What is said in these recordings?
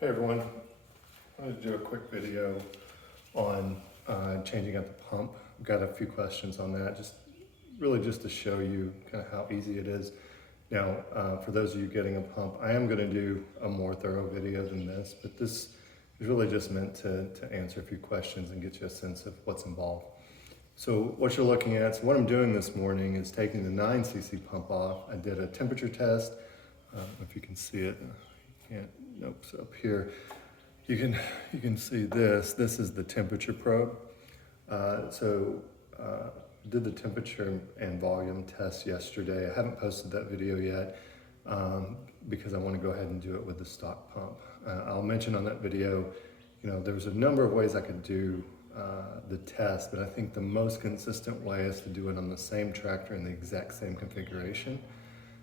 Hey everyone, I wanted to do a quick video on changing out the pump. I've got a few questions on that, just to show you kind of how easy it is. Now, for those of you getting a pump, I am going to do a more thorough video than this, but this is really just meant to answer a few questions and get you a sense of what's involved. So what you're looking at, so what I'm doing this morning is taking the 9cc pump off. I did a temperature test. If you can see it, you can't, nope, so up here, you can see this. This is the temperature probe. Did the temperature and volume test yesterday. I haven't posted that video yet because I want to go ahead and do it with the stock pump. I'll mention on that video, there was a number of ways I could do the test, but I think the most consistent way is to do it on the same tractor in the exact same configuration.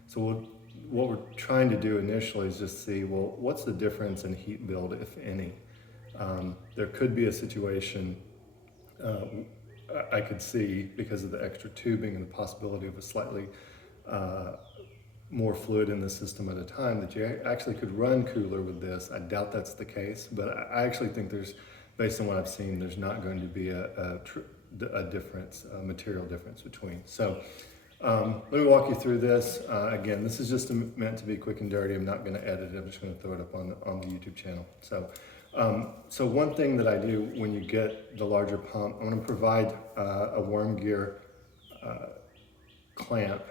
So what we're trying to do initially is just see, well, what's the difference in heat build, if any? There could be a situation I could see, because of the extra tubing and the possibility of a slightly more fluid in the system at a time, that you actually could run cooler with this. I doubt that's the case, but I actually think based on what I've seen, there's not going to be a difference, a material difference between. So let me walk you through this. Again, this is just meant to be quick and dirty. I'm not going to edit it. I'm just going to throw it up on the YouTube channel. So one thing that I do when you get the larger pump, I'm going to provide a worm gear clamp.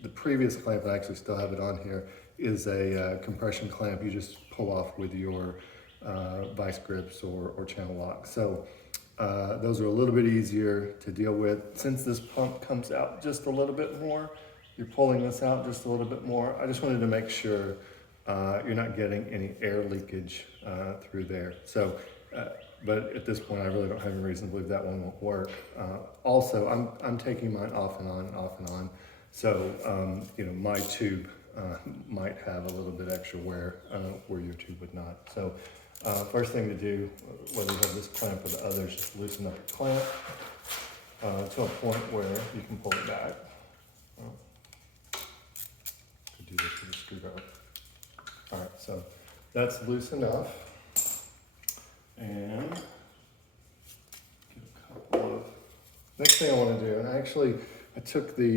The previous clamp, I actually still have it on here, is a compression clamp you just pull off with your vice grips or channel lock. So those are a little bit easier to deal with. Since this pump comes out just a little bit more, you're pulling this out just a little bit more. I just wanted to make sure you're not getting any air leakage through there. So, but at this point, I really don't have any reason to believe that one won't work. Also, I'm taking mine off and on, off and on. So, my tube might have a little bit extra wear where your tube would not. So, first thing to do, whether you have this clamp or the others, just loosen up your clamp to a point where you can pull it back. Could do this with a screwdriver. All right, so that's loose enough. And get a couple of, next thing I want to do, and I took the,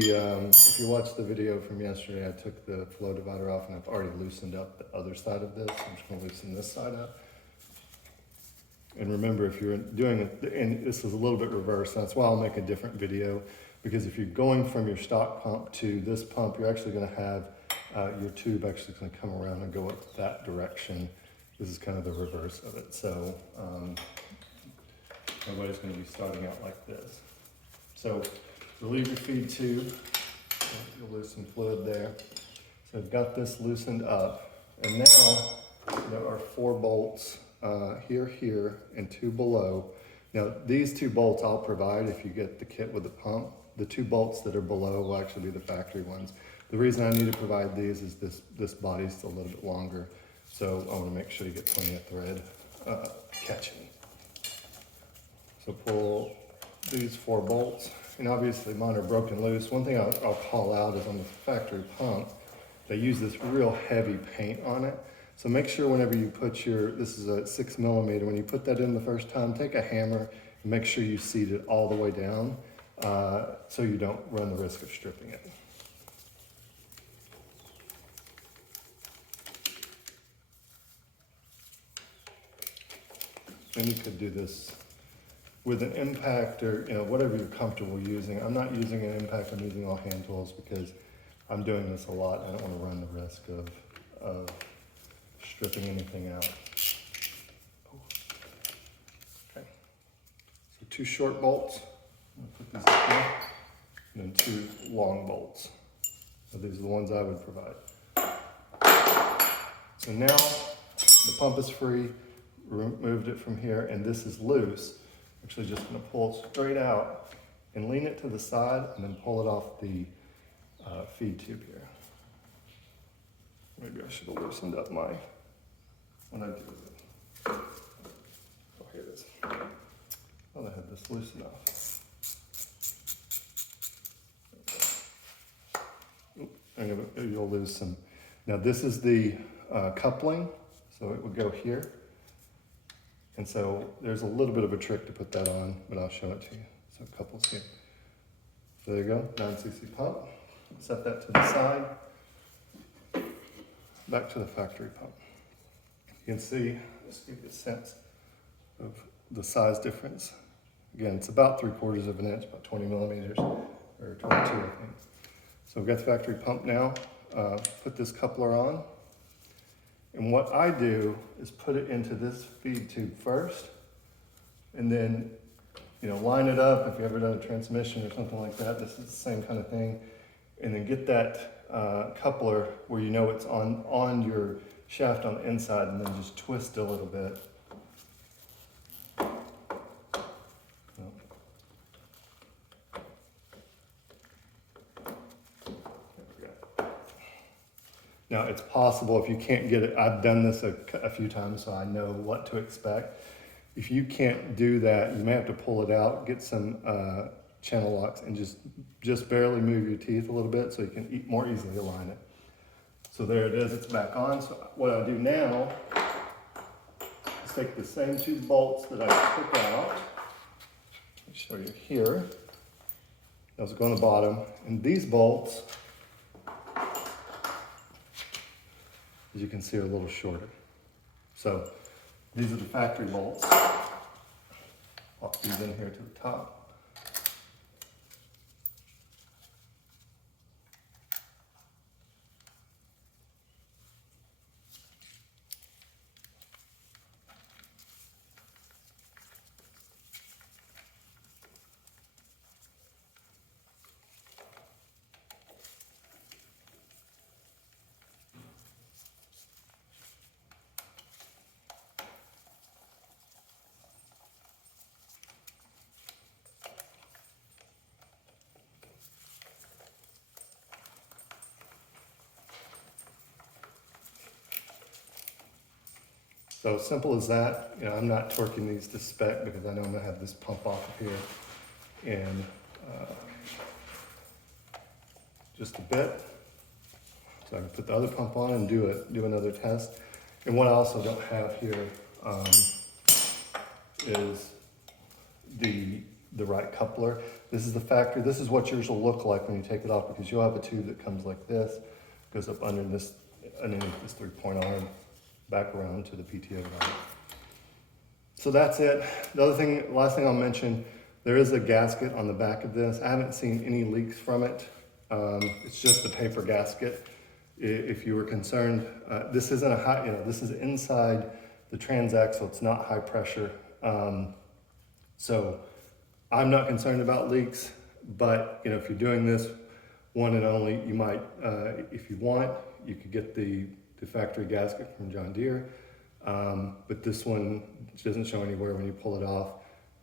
if you watched the video from yesterday, I took the flow divider off and I've already loosened up the other side of this. I'm just going to loosen this side up. And remember, if you're doing it, and this is a little bit reversed, that's why I'll make a different video, because if you're going from your stock pump to this pump, you're actually going to have your tube actually going to come around and go up that direction. This is kind of the reverse of it. So everybody's going to be starting out like this. So relieve your feed tube. You'll lose some fluid there. So I've got this loosened up. And now there are 4 bolts here, and 2 below. Now these 2 bolts I'll provide if you get the kit with the pump. The 2 bolts that are below will actually be the factory ones. The reason I need to provide these is this body's a little bit longer, so I want to make sure you get plenty of thread catching. So pull these 4 bolts, and obviously mine are broken loose. One thing I'll call out is on the factory pump, they use this real heavy paint on it. So make sure whenever you put this is a 6mm, when you put that in the first time, take a hammer and make sure you seat it all the way down so you don't run the risk of stripping it. And you could do this with an impact or whatever you're comfortable using. I'm not using an impact, I'm using all hand tools because I'm doing this a lot. I don't want to run the risk of stripping anything out. Okay, so 2 short bolts. I'm gonna put these in here, and then 2 long bolts. So these are the ones I would provide. So now the pump is free. Removed it from here, and this is loose. Actually just going to pull it straight out and lean it to the side and then pull it off the feed tube here. Maybe I should have loosened up when I do it. Oh, here it is. Well, I had this loose enough. And you'll lose some. Now this is the coupling. So it would go here. And so there's a little bit of a trick to put that on, but I'll show it to you. So couples here. So there you go, 9cc pump. Set that to the side. Back to the factory pump. You can see, just give you a sense of the size difference. Again, it's about 3/4 of an inch, about 20 millimeters, or 22, I think. So we've got the factory pump now. Put this coupler on. And what I do is put it into this feed tube first, and then, line it up. If you've ever done a transmission or something like that, this is the same kind of thing. And then get that coupler where you know it's on your shaft on the inside, and then just twist a little bit. Now, it's possible if you can't get it, I've done this a few times, so I know what to expect. If you can't do that, you may have to pull it out, get some channel locks, and just barely move your teeth a little bit so you can more easily align it. So there it is, it's back on. So what I do now is take the same 2 bolts that I took out. Let me show you here. Those go on the bottom, and these bolts, as you can see, are a little shorter. So these are the factory bolts. Pop these in here to the top. So simple as that. I'm not torquing these to spec because I know I'm gonna have this pump off of here in just a bit. So I can put the other pump on and do another test. And what I also don't have here is the right coupler. This is the factory. This is what yours will look like when you take it off, because you'll have a tube that comes like this, goes up underneath this 3-point arm, back around to the PTO valve. So that's it. Last thing I'll mention, there is a gasket on the back of this. I haven't seen any leaks from it. It's just a paper gasket. If you were concerned, this isn't a high, this is inside the transaxle. It's not high pressure. So I'm not concerned about leaks, but if you're doing this one and only, you might, if you want, you could get the factory gasket from John Deere, but this one doesn't show anywhere when you pull it off.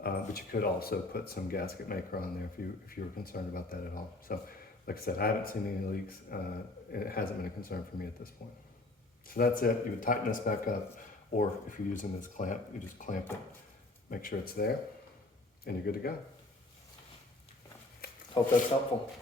But you could also put some gasket maker on there if you were concerned about that at all. So, like I said, I haven't seen any leaks. And it hasn't been a concern for me at this point. So that's it. You would tighten this back up, or if you're using this clamp, you just clamp it, make sure it's there, and you're good to go. Hope that's helpful.